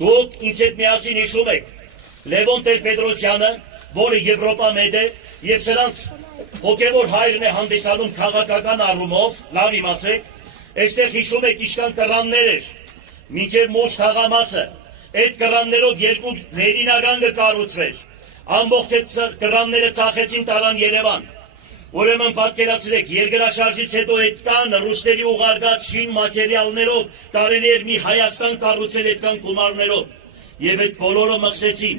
Դուք ինձ հետ միասին հիշում եք Լևոն Տեր-Պետրոսյանը, որը Եվրոպա մեծ է, եւ սրանց հոգևոր հայրն է հանդիսանում քաղաքական առումով, լավ իմացեք, այստեղ հիշում եք ինչքան կռաններ էր, մինչև մոտ թաղամասը, այդ կռաններով երկու լենինական կկառուցվեր, ամբողջ կռանները ծախեցին տարան Երևան, ուրեմն պատկերացրեք, երկրաշարժից հետո այդքան ռուսների ուղարկած շին մատերիալներով կարելի էր մի Հայաստան կառուցել այդքան գումարներով, եւ այդ բոլորը մղսեցին,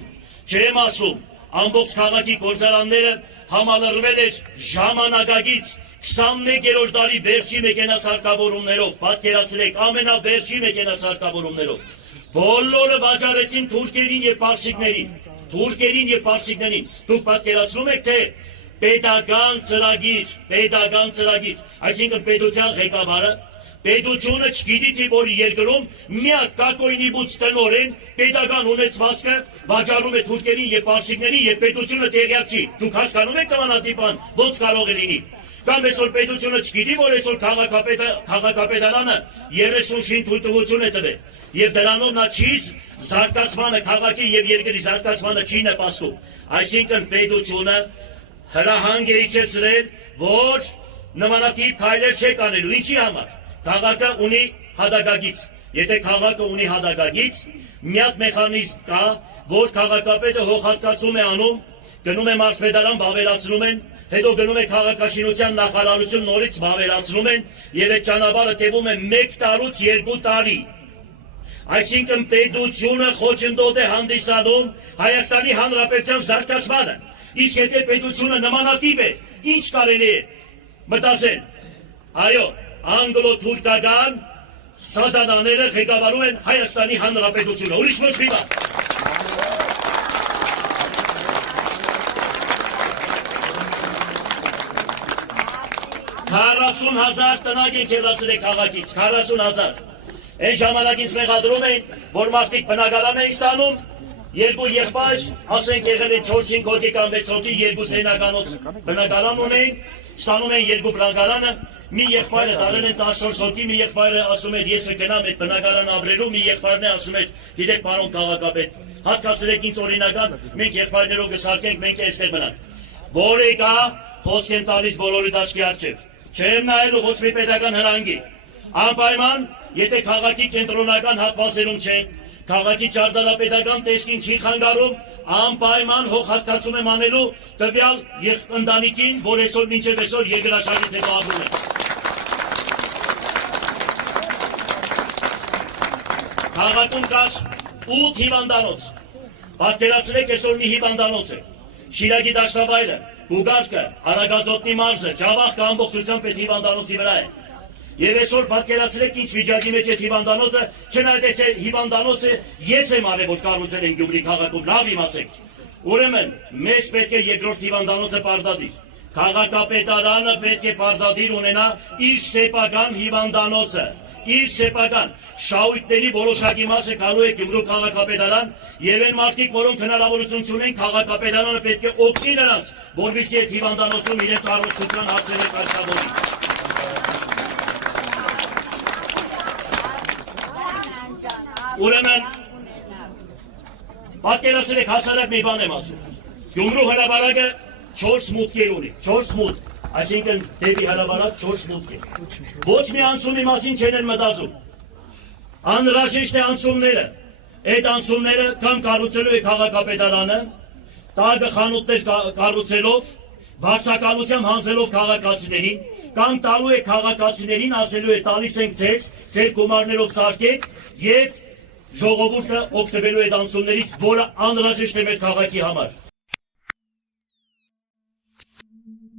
չեմ ասում, ամբողջ քաղաքի գործարանները համալրվել էր ժամանակակից 21-րդ դարի վերջի մեքենասարկավորումներով, պատկերացրեք, ամենավերջի մեքենասարկավորումներով, բոլորը վաճառեցին թուրքերին եւ պարսիկներին, դուք պատկերացնում եք, թե պետական ծրագիր, այսինքն պետության ղեկավարը, պետությունը չգիտի թե որ երկրում միակ կակոյնի բուծ տնօրեն պետական ունեցվածքը վաճառում է թուրքերին եւ պարսիկներին եւ պետությունը տեղյակ չի։ Դուք հասկանում եք նմանատիպան ոնց կարող է լինի։ Կամ այսօր պետությունը չգիտի որ այսօր քաղաքապետարանը 30 շին թույլտվություն է տվել եւ դրանով նա չի զարգացմանը քաղաքի եւ երկրի զարգացմանը չի նպաստում։ Այսինքն պետությունը հրահանգ է իջեցրել, որ նմանատիպ քայլեր չեք անելու։ Ինչի համար։ Քաղաքը ունի հադագագից։ Եթե քաղաքը ունի հադագագից, միակ մեխանիզմ կա, որ քաղաքապետը հոխարկացում է անում, գնում է մարզպետարան, վավերացնում են, հետո գնում է քաղաքաշինության նախարարություն, նորից վավերացնում են, եւ այդ ճանապարհը տևում է 1 տարուց 2 տարի։ Այսինքն պետությունը խոչընդոտ է հանդիսանում Հայաստանի Հանրապետության զարգացմանը։ Իսկ եթե պետությունը նմանատիպ է, ինչ կարելի է մտածել։ Այո, անգլո-թուրքական սատանաները ղեկավարում են Հայաստանի Հանրապետությունը, ուրիշ ոչ մի բան։ 40,000 տնակ են քերացրել քաղաքից, 40,000։ Այն ժամանակ ինձ մեղադրում էին, որ մարդիկ բնակարան էին ստանում, երկու եղբայր, ասենք եղել են 4-5 հոգի կամ 6 հոգի, երկու սենականոց բնակարան ունեին, ստանում են երկու բնակարանը, մի եղբայրը տարել են 14 հոգի, մի եղբայրը ասում էր ես կգնամ այդ բնակարան ապրելու, մի եղբայրն է ասում էր գիտեք պարոն քաղաքապետ, հատկացրեք ինձ օրինական, մենք եղբայրներով կսարքենք, մենք այստեղ մնանք։ Որ եկա, խոսք եմ տալիս բոլորի դաշտի առջև, չեմ նայելու ոչ մի պետական հրանգի, անպայման, եթե քաղաքի կենտրոնական հատվածերում չեն, քաղաքի ճարտարապետական տեսքին չի խանգարում, անպայման հոխարկացում եմ անելու տվյալ ընտանիքին, որ այսօր մինչև այսօր երկրաշարժից հետո ապրում է։ Քաղաքում կար 8 հիվանդանոց, պատկերացրեք այսօր մի հիվանդանոց է, Շիրակի դաշտավայրը, Գուգարկը, Արագածոտնի մարզը, Ջավախքը ամբողջությամբ այդ հիվանդանոցի վրա է։ Եվ այսօր պատկերացրեք ինչ վիճակի մեջ է հիվանդանոցը, չնայած այդ հիվանդանոցը ես եմ արել, որ կառուցել են Գյումրի քաղաքում, լավ իմացեք։ Ուրեմն մեզ պետք է երկրորդ հիվանդանոցը պարտադիր։ Քաղաքապետարանը պետք է պարտադիր ունենա իր սեփական հիվանդանոցը, իր սեփական շահույթների որոշակի մասը գալու է Գյումրու քաղաքապետարան, եւ այն մարդիկ, որոնք հնարավորություն չունեն, քաղաքապետարանը պետք է օգնի նրանց, որովհետեւ այդ հիվանդանոցում իրենց առողջության հարցերը կարգավորի։ Ուրեմն, պատկերացրեք հասարակ մի բան եմ ասում, Գյումրու հրապարակը 4 մուտքեր ունի, 4 մուտք, այսինքն դեպի հրապարակ 4 մուտքեր, ոչ մի անցումի մասին չեն են մտածում, անհրաժեշտ է անցումները, այդ անցումները կամ կառուցելու է քաղաքապետարանը, տագը խանութներ կառուցելով, վարձակալությամբ հանձնելով քաղաքացիներին, կամ տալու է քաղաքացիներին, ասելու է տալիս ենք ձեզ, ձեր գումարներով սարքեք եւ ժողովուրդը օգտվելու այդ անցումներից, որը անհրաժեշտ է մեր քաղաքի համար։